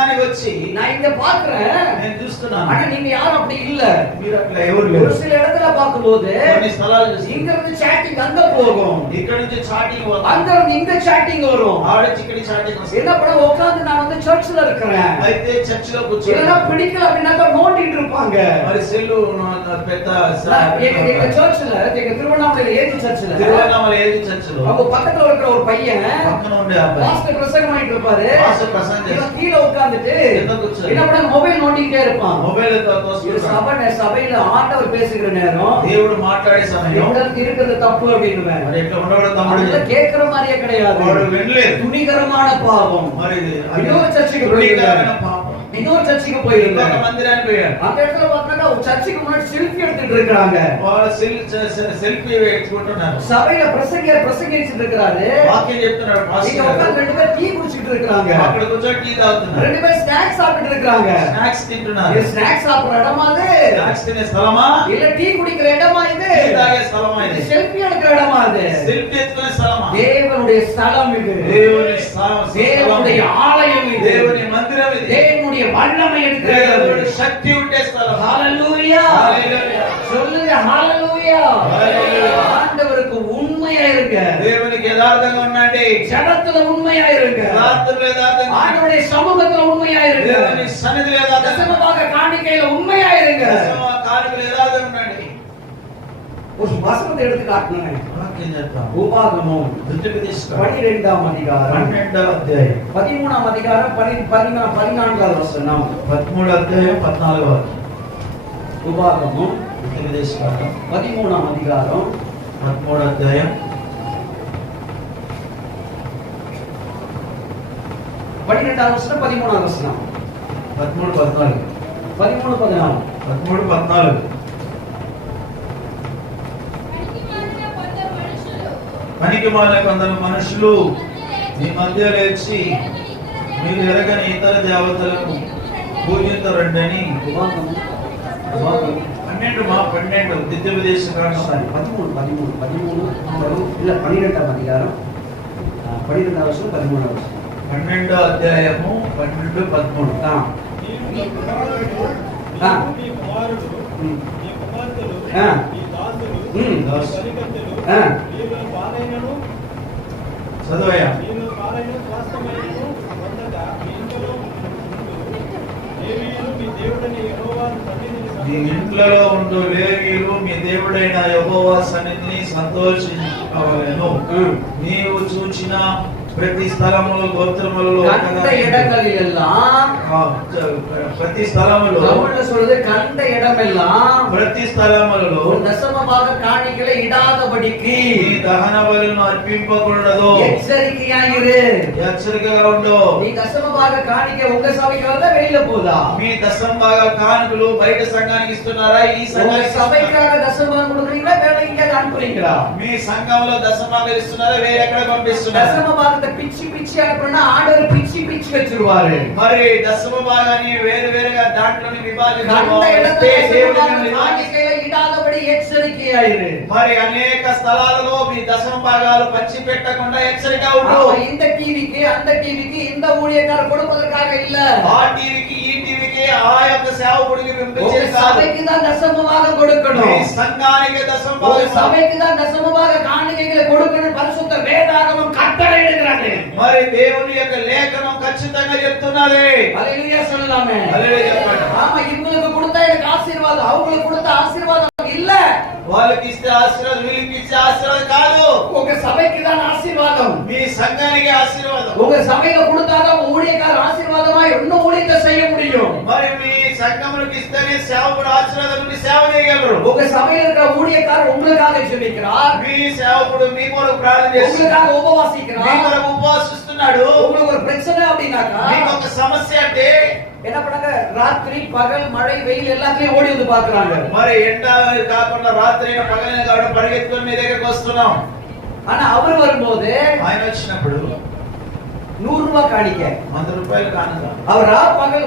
సంఘానికి వచ్చి நான் இங்க பாக்குறேன், నేను చూస్తున్నాను. ஆனா நீங்க யாரும் அப்படி இல்ல. మీరు అట్లా ఎవరు ஒரு లేరు. சில இடத்துல பார்க்கும்போது కొన్ని స్థలాలు చూసి இங்க இருந்து சாட்டிங் அங்க போகும், ఇక్కడ నుంచి చాటింగ్ పోతాం, அங்க இருந்து இங்க சாட்டிங் வரும். ఆడ చిక్కడి చాటింగ్ వస్తుంది. என்ன பண்ண உட்கார்ந்து நான் வந்து சர்ச்ல இருக்கிறேன், అయితే చర్చ్ లో இல்லைன்னா కూర్చొని பிடிக்கல அப்படின்னாக்கா நோண்டிட்டு இருப்பாங்க. మరి సెల్లు పెద్ద எங்க சர்ச்ல, எங்க திருவண்ணாமலையில ஏஜி சர்ச்ல తిరువన్నామల ఏది చర్చ్ లో அவங்க பக்கத்துல இருக்கிற ஒரு பையன் పక్కన ఉండే అబ్బాయి பாஸ்டர் பிரசங்கம் பண்ணிட்டு இருப்பாரு. పాస్టర్ ప్రసంగం చేస్తాడు. இவன் கீழ உட்கார்ந்துட்டு కింద కూర్చొని என்ன பண்ண மொபைல் நோண்டிட்டே இருப்பான். మొబైల్ తో இது తోసుకుంటాడు. சபையில ஆண்டவர் பேசுகிற நேரம் దేవుడు మాట్లాడే సమయం இவனுக்கு இருக்கிறது தப்பு அப்படின்னுவேன். మరి ఎట్లా ఉండవడం తమ్ముడు அதுல கேட்கிற மாதிரியே கிடையாது. వాడు వినలేదు. துணிகரமான பாவம். మరి இன்னொரு சர்ச்சுக்கு తుణికరమైన పాపం. இன்னொரு சர்ச்சுக்கு போயிருந்தாங்க. ఇంకొక మందిరానికి పోయాడు. அந்த இடத்துல பார்த்தா ஒரு சர்ச்சுக்கு முன்னாடி செல்ஃபி எடுத்துட்டு இருக்காங்க. వాళ్ళు సెల్ఫీ వేసుకుంటున్నారు. சபையில பிரசங்கிச்சிட்டு இருக்காரு. వాక్యం చెప్తున్నాడు இங்க పాస్టర్. உட்கார்ந்து ரெண்டு பேர் டீ குடிச்சிட்டு இருக்காங்க. అక్కడ కూర్చొని టీ తాగుతున్నారు. ரெண்டு பேர் ஸ்நாக்ஸ் சாப்பிட்டு இருக்காங்க. స్నాక్స్ తింటున్నారు. இது ஸ்நாக்ஸ் சாப்பிடுற இடமா இது? స్నాక్స్ తినే స్థలమా இல்ல டீ குடிக்கிற இடமா இது? టీ తాగే స్థలమా ఇది? செல்ஃபி எடுக்கிற இடமா இது? సెల్ఫీ ఎత్తుకునే స్థలమా? தேவனுடைய ஸ்தலம் இது. దేవుని స్థలం, தேவனுடைய ஆலயம் இது. దేవుని మందిరం ఇది. தேவனுடைய வல்லமை இருக்கிறது. దేవుని శక్తి ఉండే స్థలం. ஹalleluya. హల్లెలూయా. சொல்லுங்க ஹalleluya. హల్లెలూయా. ஆண்டவருக்கு உண்மையா இருங்க. దేవునికి యథార్థంగా ఉండండి. ஜனத்துல உண்மையா இருங்க. యథార్థంలో యథార్థంగా, ஆண்டவருடைய சமூகத்துல உண்மையா இருங்க. దేవుని సన్నిధిలో యథార్థంగా, தசமபாக காணிக்கையில உண்மையா இருங்க. కానుకలో యథార్థంగా ఉండండి. ஒரு வசனத்தை எடுத்து காட்டுனேன். వాక్యం చెప్తాం. உபாகமம் దృష్టికి తీసుకో. 12ஆம் அதிகாரம் 12వ అధ్యాయం 13ஆம் அதிகாரம் 14வது வசனம். 13వ అధ్యాయం 14వ వాక్యం. உபாகமம் దృష్టికి తీసుకో. 13ஆம் அதிகாரம் 13వ అధ్యాయం 12வது வசனம் 13வது வசனம் 13 14 13 14 13 14. పనికి మాలిన కొందరు మనుషులు మీ మధ్య లేచి మీరు ఎరగని ఇతర దేవతలను పూజించరండని. உபாகமம் 12 ద్వితీయ విదేశ కాండం 13 இல்ல 12ஆம் அதிகாரம் 12வது வசனம் 13வது வசனம் 12వ అధ్యాయము 12 13. చదవయ్యా. మీ ఇంట్లో ఉండు లేవీయులు మీ దేవుడైన యెహోవా సన్నిధిని సంతోషించవలెను. నీవు చూచిన ప్రతి స్థలములో గోత్రములలో கண்ட இடங்களிலெல்லாம், ప్రతి స్థలములో, தமிழ்ல சொல்றது கண்ட இடமெல்லாம் ప్రతి స్థలములలో ஒரு தசமபாக காணிக்கையில இடாதபடிக்கு ఈ దహన బలులను అర్పింపకూడదు. எச்சரிக்கையாயிரு. హెచ్చరికగా ఉండు. நீ தசமபாக காணிக்கை உங்க சபைக்கு வரதா வெளியில போதா? మీ దశమ భాగ కానుకలు బయట సంఘానికి ఇస్తున్నారా? ఈ உங்க సంఘానికి சபைக்காக தசமபாகம் கொடுக்குறீங்களா, வேற எங்கேயாவது அனுப்புறீங்களா? మీ సంఘంలో దశమ భాగం ఇస్తున్నారా? వేరే ఎక్కడ పంపిస్తున్నారా? தசமபாகத்தை பிச்சு பிச்சு அனுப்புனா ஆண்டவர் பிச்சு பிச்சு வச்சிருவாரு. మరి దశమ భాగాన్ని వేరు వేరుగా దాంట్లోని విభాజన கண்ட இடத்துல தசமபாகம் காணிக்கையில இடாதபடி எச்சரிக்கையாயிரு. మరి అనేక స్థలాలలో మీ దశమ భాగాలు పంచి పెట్టకుండా హెచ్చరికగా ఉండు. இந்த டிவிக்கு அந்த டிவிக்கு இந்த ஊழியக்காரர் கொடுப்பதற்காக இல்ல. ఆ టీవీకి ఈ టీవీకి ఆ యొక్క సేవకుడికి పంపించేది కాదు. சபைக்கு தான் தசமபாக கொடுக்கணும். మీ సంఘానికి దశమ ஒரு భాగం, சபைக்கு தான் தசமபாக காணிக்கைகளை கொடுக்கணும். பரிசுத்த வேதாகமம் கட்டளையிடுகிறது. మరి దేవుని యొక్క లేఖనం ఖచ్చితంగా చెప్తున్నది. ஹல்லேலூயா சொல்லலாமே. హల్లెలూయా చెప్పండి. ஆமா, இவங்களுக்கு கொடுத்தா எனக்கு ஆசீர்வாதம், அவங்களுக்கு கொடுத்த ஆசீர்வாதம் இல்ல. వాళ్ళకి ఇస్తే ఆశీర్వాదం, వీళ్ళకి ఇస్తే ఆశీర్వాదం కాదు. உங்க சபைக்கு தான் ஆசீர்வாதம். మీ సంఘానికి ఆశీర్వాదం. உங்க சபையில கொடுத்தாதான் ஊழியக்கார ஆசீர்வாதமா இன்னும் ஊழியத்தை செய்ய முடியும். మరి మీ సంఘములకు ఇస్తేనే సేవకుడు ఆశీర్వాదం నుండి సేవ చేయగలరు. உங்க சபையில இருக்கிற ஊழியக்காரர் உங்களுக்காக ஜெபிக்கிறார். మీ సేవకుడు మీ కొరకు ప్రార్థన చేస్తున్నాడు, உங்களுக்காக మీ உபவாசிக்கிறார். కొరకు ఉపవాసిస్తున్నాడు. உங்களுக்கு ஒரு பிரச்சனை அப்படின்னாக்கா మీకు ఒక సమస్య అంటే என்ன பண்ணாங்க? ராத்திரி பகல் மழை வெயில் எல்லாத்துலயும் ஓடி வந்து பாக்குறாங்க. మరి ఎండ కాకుండా రాత్రి అయినా పగలైనా కాబట్టి పరిగెత్తుకొని మీ దగ్గరకు వస్తున్నాం. ஆனா அவர் வரும்போது ఆయన వచ్చినప్పుడు 100 ரூபாய் காணிக்க. 100 రూపాయలు కానుక. அவர் ரா பகல்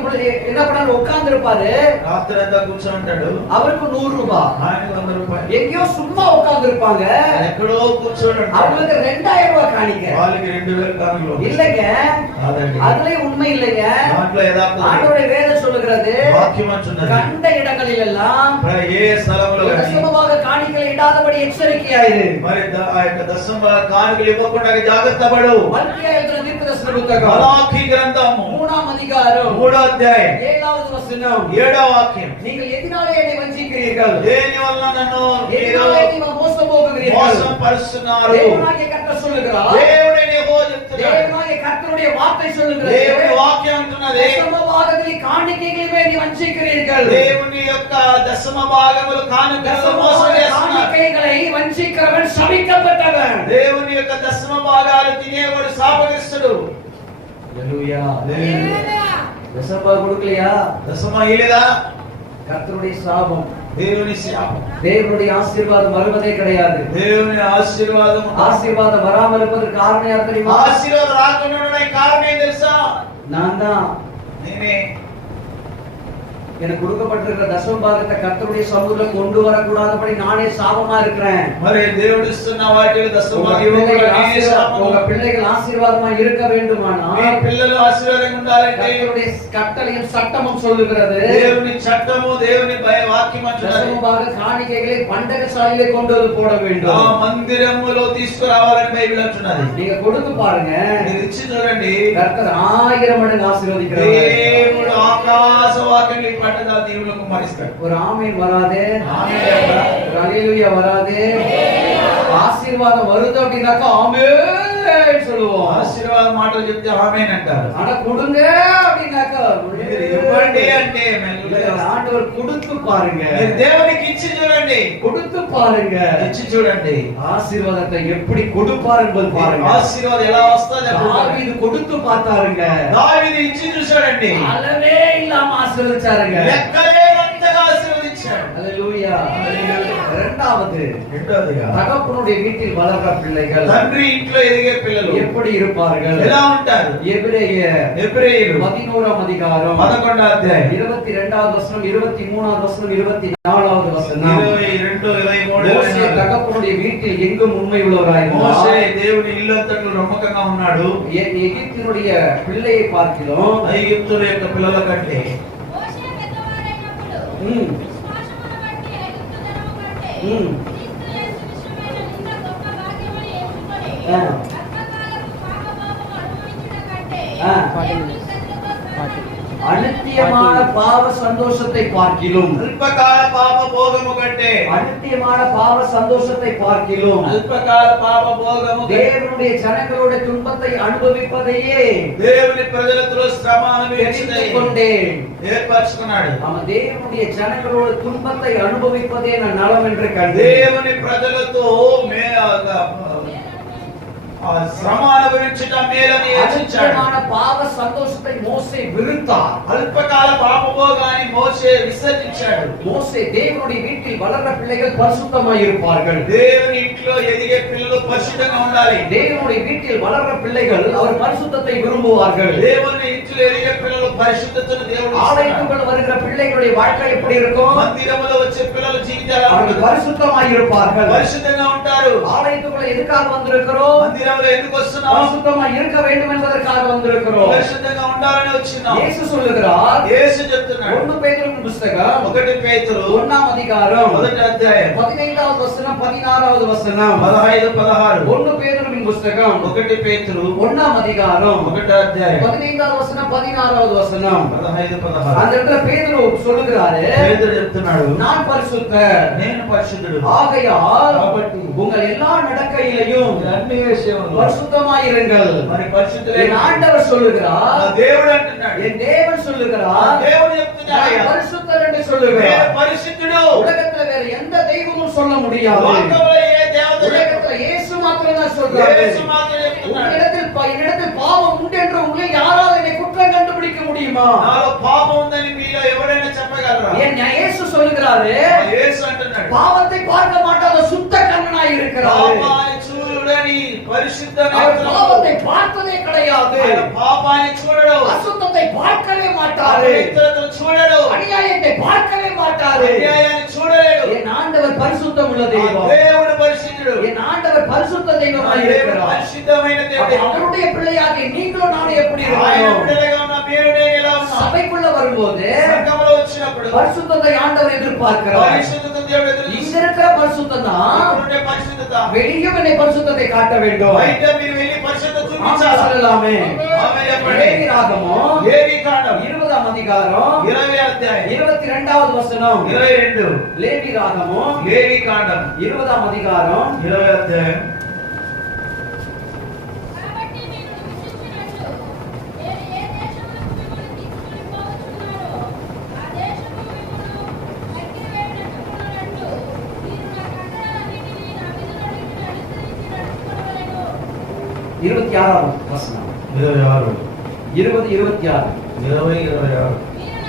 என்ன பண்ணாரு, உட்கார்ந்து இருப்பாரு. రాత్రి అంతా కూర్చొని ఉంటాడు. அவருக்கு 100 ரூபாய். ఆయనకు 100 రూపాయలు. எங்கேயோ சும்மா உட்கார்ந்து இருப்பாங்க. ఎక్కడో కూర్చొని ఉంటాడు. அவங்களுக்கு 2000 ரூபாய் காணிக்க. వాళ్ళకి 2000 కానుకలు. இல்லங்க, కాదండి. அதுல உண்மை இல்லங்க. దాంట్లో యథార్థం. ஆண்டவருடைய வேதம் சொல்லுகிறது, వాక్యం అంటున్నది, கண்ட இடங்களில் எல்லாம் ఏ స్థలంలో దశమభాగ కాணிకలు ఇడాదబడి హెచ్చరికయాయిరు. మరి ఆ యొక్క దశమభాగ కానుకలు ఇవ్వకుండా జాగ్రత్త పడు. మల్కియా எழுதின தீர்க்கதரிசன పుస్తకం మలాఖీ గ్రంథము 3వ అధ్యాయం 3వ అధ్యాయం 7వ వచనం 7వ వాక్యం. நீங்கள் எதினாலே என்னை வஞ்சிக்கிறீர்கள், దేని వల్ల నన్ను எதினாலே நீங்கள் మోసం పోగుகிறீர்கள், మోసం పరుస్తున్నారు. தேவனாகிய கர்த்தர் சொல்லுகிறார், దేవుడే యెహోవా చెప్తున్నాడు, தேவனாகிய கர்த்தருடைய வார்த்தை சொல்லுகிறது, దేవుని వాక్యం అంటున్నది, దశమ భాగத்தில் కాணிக்கைகளை நீ வஞ்சிக்கிறீர்கள், దేవుని యొక్క దశమ భాగములు కానుకలు మోసం చేస్తున్నారు. కాணிக்கைகளை வஞ்சிக்கிறவன் శபிக்கப்பட்டவன். దేవుని యొక్క దశమ భాగాలు తినేవాడు శాపగ్రస్తుడు. హల్లెలూయా. దశమ భాగం கொடுக்கலையா, దశమ ఇలేదా, கர்த்தருடைய சாபம், దేవుని శాపం. தேவனுடைய ஆசீர்வாதம் வருவதே கிடையாது. దేవుని ఆశీర్వాదం. ஆசீர்வாதம் வராமல் இருப்பதற்கு காரணம் யார் தெரியுமா? ఆశీర్వాదం రాకుండా ఉండడానికి కారణం ఏం తెలుసా? நான் தான். నేనే. எனக்கு கொடுக்கப்பட்டிருக்கிற தசம பாகத்தை கர்த்தருடைய சமூகத்துல கொண்டு வரக்கூடாதபடி நானே சாபமா இருக்கிறேன். మరి దేవుడు ఇస్తున్న వాటిలో దశమ భాగం ఇవ్వకూడదని శాపం. உங்க பிள்ளைகள் ஆசீர்வாதமா இருக்க வேண்டுமானால், మీ పిల్లలు ఆశీర్వాదంగా ఉండాలంటే கர்த்தருடைய கட்டளையும் சட்டமும் சொல்லுகிறது, దేవుని చట్టము దేవుని వాక్యం అంటున్నది, தசம பாக காணிக்கைகளை பண்டகசாலையிலே கொண்டு வந்து போட ఆ வேண்டும். మందిరములో తీసుకురావాలని బైబిల్ అంటున్నది. நீங்க கொடுத்து பாருங்க, మీరు ఇచ్చి చూడండి, கர்த்தர் 1000 மடங்கு ஆசீர்வதிக்கிறார். దేవుడు ఆకాశ వాక్యం ఈ పట్టణాల దీవులకు మారిస్తాడు. ஒரு ஆமீன் வராதே, ఆమేన్. ஒரு அல்லேலூயா வராதே. ஆசீர்வாதம் வருது அப்படின்னாக்கா ஆமென் சொல்லுவோம். ఆశీర్వాద మాటలు చెప్తే ఆమేన్ అంటారు. ஆனா கொடுங்க அப்படின்னாக்கா మీరు ఇవ్వండి అంటే మెల్లగా ஆண்டவர் கொடுத்து பாருங்க, మీరు దేవునికి ఇచ్చి చూడండి, கொடுத்து பாருங்க, ఇచ్చి చూడండి, ஆசீர்வாதத்தை எப்படி கொடுப்பார் என்பது பாருங்க. ఆశీర్వాదం ఎలా వస్తుందో தாவீது கொடுத்து பார்த்தாருங்க, దావీదు ఇచ్చి చూశాడండి, அளவே ఇல்லாమ ఆశీర్వదించారుங்க. లెక్కలేనంతగా ఆశీర్వదించాడు. హల్లెలూయా. இரண்டாவதுగా தகப்பனுடைய வீட்டில் வளர்ற பிள்ளைகள், తండ్రి ఇంట్లో ఎదిగే పిల్లలు எப்படி இருப்பார்கள்? ఎలా ఉంటారు? எபிரேயர் 11వ அதிகாரம் 11వ అధ్యాయం 22వ వచనం, 23వ వచనం, 24వ వచనం. 22, 23, మోషే తగపనుடைய வீட்டில் எங்கும் உண்மை உள்ளவராய் మోషే దేవుని ఇల్లంతట్లో నమ్మకంగా ఉన్నాడు. எகிப்தினுடைய பிள்ளையை பார்க்கிறோம், ఐగుప్తుల యొక్క పిల్లల కంటే మోషే పెద్దవాడైనప్పుడు విశ్వాసమును బట్టి ఐగుప్తు జనము కంటే క్రీస్తు యేసు విషయమైన ఇంత గొప్ప భాగ్యమును ఎంచుకొని అల్పకాలపు పాపభోగము అనుభవించుట కంటే దేవుని సన్నిధిలో அநித்தியமான பாவ சந்தோஷத்தை பார்க்கிலும், అల్పకాల పాప భోగము కంటే அநித்தியமான பாவ சந்தோஷத்தை பார்க்கிலும் అల్పకాల పాప భోగము தேவனுடைய ஜனங்களுடைய துன்பத்தை அனுபவிப்பதையே దేవుని ప్రజలతో శ్రమ అనుభవించుటయే கொண்டேன். ఏర్పరచుకున్నాడు. ஆமா, தேவனுடைய ஜனங்களோட துன்பத்தை அனுபவிப்பதே நான் நலம் என்று கண்டேன். దేవుని ప్రజలతో శ్రమ అనుభవించుట మేలని యోచించాడు. அநித்தியமான பாவ சந்தோஷத்தை மோசே விருத்தார். అల్పకాల పాపభోగాన్ని మోషే విసర్జించాడు. மோசே தேவனுடைய வீட்டில் வளர்ற பிள்ளைகள் பரிசுத்தமாய் இருப்பார்கள். దేవుని ఇంట్లో ఎదిగే పిల్లలు పరిశుద్ధంగా ఉండాలి. தேவனுடைய வீட்டில் வளர்ற பிள்ளைகள் அவர் பரிசுத்தத்தை விரும்புவார்கள். దేవుని ఇంట్లో ఎదిగే పిల్లలు పరిశుద్ధతను దేవుడు ஆலயத்துக்குள் வருகிற பிள்ளைகளுடைய வாழ்க்கை எப்படி இருக்கும்? మందిరములో వచ్చే పిల్లల జీవితాలు அவர்கள் பரிசுத்தமாய் இருப்பார்கள். పరిశుద్ధంగా ఉంటారు. ஆலயத்துக்குள்ள எதுக்காக வந்திருக்கிறோம்? మందిరంలో ఎందుకు వస్తున్నాం? பரிசுத்தமாய் இருக்க வேண்டும் என்பதற்காக வந்திருக்கிறோம். పరిశుద్ధంగా ఉండాలని వచ్చినాం. இயேசு சொல்லுகிறார், యేసు చెప్తున్నాడు. 1 పేతురు పుస్తకం 1 పేతురు 1వ அதிகாரம் 1వ అధ్యాయం 15వ వచనం 16వ వచనం. 15, 16. 1 పేతురు పుస్తకం 1 పేతురు 1వ அதிகாரம் 1వ అధ్యాయం 15వ వచనం 16వ వచనం. 15, 16. அந்த இடத்துல பேதுரு சொல்லுகிறாரு, పేతురు చెప్తున్నాడు, நான் பரிசுத்தர், నేను పరిశుద్ధుడు. ஆகையால் కాబట్టి உங்கள் எல்லா நடக்கையிலையும் అన్ని విషయంలో பரிசுத்தமாயிருங்கள். మరి పరిశుద్ధులే. என் ஆண்டவர் சொல்லுகிறார், దేవుడు అంటున్నాడు, என் தேவன் சொல்லுகிறார், దేవుడు చెప్తున్నాడు, நான் பரிசுத்தர் என்று சொல்லுகிறார். నేను పరిశుద్ధుడు. உலகத்துல வேற எந்த தெய்வமும் சொல்ல முடியாது. లోకంలో ఏ దేవత உலகத்துல இயேசு மாத்திரம் தான் சொல்றாரு. యేసు మాత్రమే చెప్తున్నాడు. என்னிடத்தில் பாவம் உண்டு என்று உங்களை யாராவது என்னை குற்றம் கண்டுபிடிக்க முடியுமா? నాలో పాపం ఉందని మీలో ఎవరైనా చెప్పగలరా? என் இயேசு சொல்லுகிறாரு, యేసు అంటున్నాడు, பாவத்தை பார்க்க மாட்டாத சுத்த கண்ணனாய் இருக்கிறார். పాపాన్ని చూడని పాపాన్ని పరిశుద్ధమైన அவர் వ్యక్తులకు பாவத்தை பார்த்ததே கிடையாது. ఆయన పాపాన్ని చూడడు, அசுத்தத்தை பார்க்கவே மாட்டாரு. పవిత్రతను చూడడు, அநியாயத்தை பார்க்கவே மாட்டாரு. అన్యాయాన్ని చూడలేడు. என் ஆண்டவர் பரிசுத்தம் உள்ள ఆ தெய்வம். దేవుడు పరిశుద్ధుడు, என் ஆண்டவர் பரிசுத்த ఆ தெய்வமாய் దేవుడు இருக்கிறார். పరిశుద్ధమైన దేవుడు. அவருடைய பிள்ளையாகிய நீங்களும் நானும் எப்படி ఆయన இருக்கணும்? బిడ్డలుగా ఉన్న మీరు నేను ఎలా ఉన్నాం? சபைக்குள்ள வரும்போது సంఘంలో వచ్చినప్పుడు பரிசுத்தத்தை ஆண்டவர் எதிர்பார்க்கிறார். పరిశుద్ధత దేవుడు ఎదురు இங்க చూస్తున్నాడు. இருக்கிற பரிசுத்தம் தான் ఇక్కడుండే పరిశుద్ధత வெளியும் என்னை பரிசுத்தத்தை காட்ட வேண்டும். బయట మీరు వెళ్ళి పరిశుద్ధత ஆமென் చూపించాలి. சொல்லலாமே. ఆమేన్ చెప్పండి. லேவி ராகமம் లేవి కాండం 20ஆம் அதிகாரம் 20వ అధ్యాయం 22வது வசனம். 22. லேவி ராகமம் లేవి కాండం 20ஆம் அதிகாரம் 20వ అధ్యాయం కాబట్టి మీరు నివసించినట్లు నేను ఏ దేశమునకు మిమ్మల్ని తీసుకొని పోవచ్చున్నారో ఆ దేశము మిమ్మల్ని అగ్గివేయునట్లు మీరు నా కట్టడలన్నిటినీ నా విధులన్నిటినీ అనుసరించి నడుచుకొనవలెను. 26ஆம் வசனம். 26. 20 26. 26. మీరు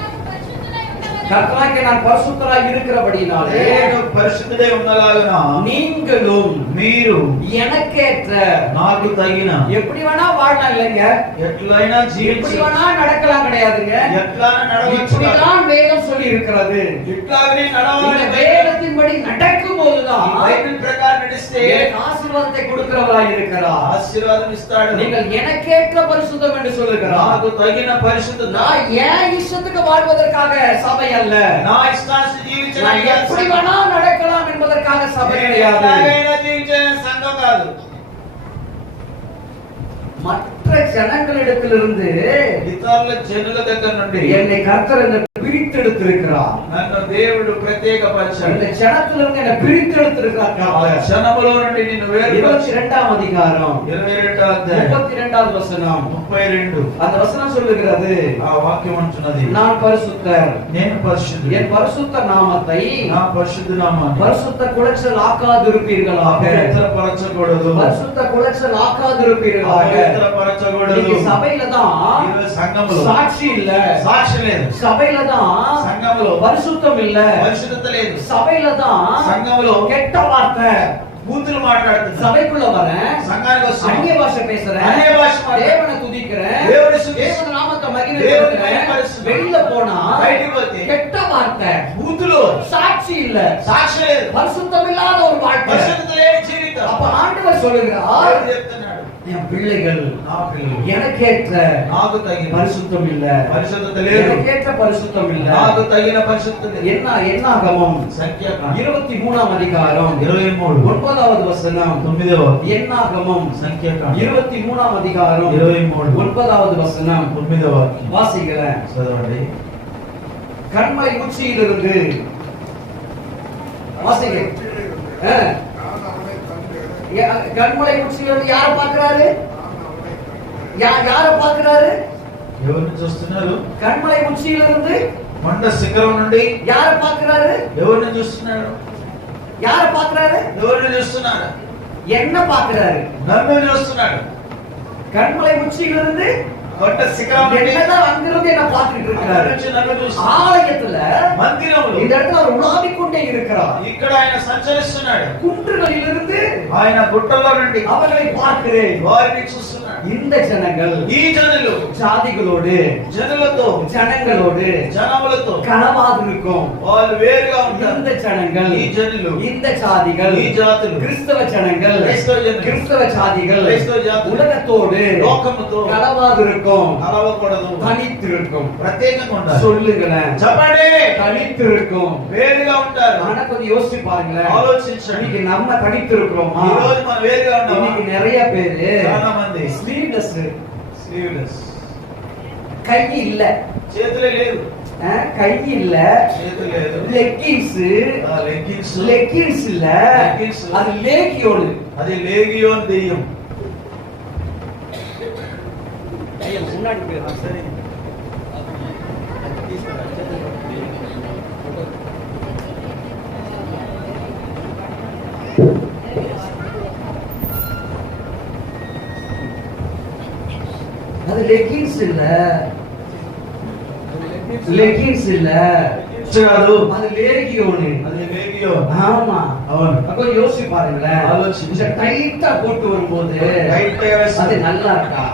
నాకు పరిశుద్ధులై ఉండవలెను. கர்த்தராகிய நான் பரிசுத்தராய் இருக்கிறபடியினாலே నేను పరిశుద్ధుడై ఉన్నలాగున நீங்களும் మీరు எனக்கேற்ற నాకు తగిన எப்படி வேணா வாழலாம் இல்லைங்க, ఎట్లయినా எப்படி జీవించి வேணா நடக்கலாம் கிடையாதுங்க. ఎట్లా నడవచ్చు, இப்படிதான் வேதம் சொல்லி இருக்கிறது. ఇట్లాగనే இந்த నడవాలి. வேதத்தின்படி நடக்கும் போதுதான் బైబిల్ ప్రకారం నడిస్తే எனக்கு ஆசீர்வாதத்தை கொடுக்கிறவராய் இருக்கிறார். ఆశీర్వాదం ఇస్తాడు. நீங்கள் எனக்கேற்ற பரிசுத்தம் என்று சொல்லுகிறார். నాకు తగిన పరిశుద్ధత, நான் என் இஷ்டத்துக்கு வாழ்வதற்காக சபை அல்ல, నా ఇష్టాన్ని நான் జీవించడానికి எப்படி வேணா நடக்கலாம் என்பதற்காக சபை கிடையாது. ఎట్లాగైనా జీవించే సంఘం కాదు. மற்ற ஜனங்களிடத்திலிருந்து ఇతరుల జనుల దగ్గర నుండి என்னை கர்த்தர் என்னை பிரித்தெடுத்திருக்கிறார். నన్ను దేవుడు ప్రత్యేకపరిచాడు. இந்த ஜனத்திலிருந்து என்னை பிரித்தெடுத்திருக்கிறார் ఆ கர்த்தர். క్షణములో నుండి నిన్ను వేరు 22ஆம் அதிகாரம் 22వ అధ్యాయం 32வது வசனம். 32. அந்த வசனம் சொல்லுகிறது, ఆ వాక్యం అంటున్నది, நான் பரிசுத்தர், నేను పరిశుద్ధుడు, என் பரிசுத்த நாமத்தை నా పరిశుద్ధ నామాన్ని பரிசுத்த குலைச்சல் ஆக்காதிருப்பீர்களாக, అపవిత్రపరచకూడదు, பரிசுத்த குலைச்சல் ஆக்காதிருப்பீர்களாக. అపవిత్రపరచకూడదు. இன்னைக்கு சபையில தான் ఈరోజు సంఘములో சாட்சி இல்ல, సాక్షి లేదు, சபையில தான் సంఘములో பரிசுத்தம் இல்ல, పరిశుద్ధత లేదు, சபையில தான் సంఘములో கெட்ட வார்த்தை. బూతులు మాట్లాడుతున్నారు, சபைக்குள்ள வரேன், సంఘానికి அந்நிய వస్తున్నారు, பாஷை பேசுறேன், అన్య భాష మాట్లాడుతున్నారు, தேவனை துதிக்கிறேன், దేవుని స్తుతిస్తున్నారు, தேவன் நாமத்தை దేవుని மகிமைப்படுத்துறேன். మహిమపరుస్తున్నారు. வெளியில போனா బయటికి పోతే கெட்ட வார்த்தை, బూతులు, சாட்சி இல்ல, సాక్షి లేదు, பரிசுத்தம் இல்லாத ஒரு வாழ்க்கை. పరిశుద్ధత లేని జీవితం. அப்ப ஆண்டவர் சொல்லுகிறார், దేవుడు చెప్తున్నాడు, என் பிள்ளைகள் నా పిల్లలు எனக்கேற்ற నాకు తగిన பரிசுத்தம் இல்ல, పరిశుద్ధత లేదు, எனக்கேற்ற பரிசுத்தம் இல்ல. నాకు తగిన పరిశుద్ధత లేదు. என்னாகமம் సంఖ్యాకాండం 23ஆம் அதிகாரம் 23 9வது வசனம். 9వ என்னாகமம் సంఖ్యాకాండం 23ஆம் அதிகாரம் 23 9வது வசனம். 9వ వాక్యం வாசிக்கிறேன். చదవండి. கண்மலை உச்சியிலிருந்து வாசிக்கிறேன். கண்மலை உச்சியிலிருந்து யார பாக்குறாரு? யார பாக்குறாரு? ఎవరిని చూస్తున్నారు? கண்மலை உச்சியிலிருந்து మండ శిఖరం నుండి யார பாக்குறாரு? ఎవరిని చూస్తున్నాడు? யார பாக்குறாரு? ఎవరిని చూస్తున్నాడు? என்ன பாக்குறாரு? నన్ను చూస్తున్నాడు. கண்மலை உச்சியிலிருந்து కొండ శిఖరం నుండి என்னதான் அங்கிருந்து என்ன பார்த்துட்டு అక్కడి இருக்கிறாரு? నుంచి నన్ను చూస్తున్నాడు. ஆலயத்துல మందిరములో இந்த இடத்துல அவர் உலாவிக் கொண்டே இருக்கிறார். ఇక్కడ ఆయన సంచరిస్తున్నాడు. குன்றுகளிலிருந்து ఆయన గుట్టలో నుండి அவர்களை பார்க்கிறேன். వారిని చూస్తున్నాడు. இந்த ஜனங்கள் ఈ జనులు ஜாதிகளோடு జనులతో ஜனங்களோடு జనములతో கனவாக இருக்கும். వాళ్ళు వేరుగా ఉంటారు. இந்த ஜனங்கள் ఈ జనులు இந்த ஜாதிகள் ఈ జాతులు கிறிஸ்தவ ஜனங்கள் క్రైస్తవ జనులు கிறிஸ்தவ ஜாதிகள் క్రైస్తవ జాతులు உலகத்தோடு లోకముతో கனவாக இருக்கும். కలవకూడదు, தனித்திருக்கும். ప్రత్యేకంగా ఉండాలి. சொல்லுங்களேன், చెప్పండి, தனித்திருக்கும். వేరుగా ఉంటారు. ஆனா கொஞ்சம் யோசிச்சு பாருங்களேன், ఆలోచించండి. இன்னைக்கு நம்ம தனித்திருக்கிறோமா? ఈ రోజు మనం వేరుగా ఉన్నామా? இன்னைக்கு நிறைய பேரு చాలా మంది ஸ்லீவ்லெஸ், స్లీవ్లెస్, கை இல்ல, చేతులే లేదు, கை இல்ல, చేతులు లేదు, லெக்கின்ஸ், లెగ్గిన్స్, லெக்கின்ஸ் இல்ல, Leggings. அது லேகியோடு. అది లేగియోన్ దెయ్యం. முன்னாடி போயிடலாம். சரி, அது லெக்கின்ஸ் இல்ல, லெக்கின்ஸ் இல்ல, కాదు, அது லேகியோனு. అది లేగియోన్. செக்யூர். ஆமா. అవును. அப்போ யோசிச்சு பாருங்களேன். ஆலோசிச்சு. டைட்டா போட்டு வரும்போது டைட்டா அது நல்லா இருக்கா?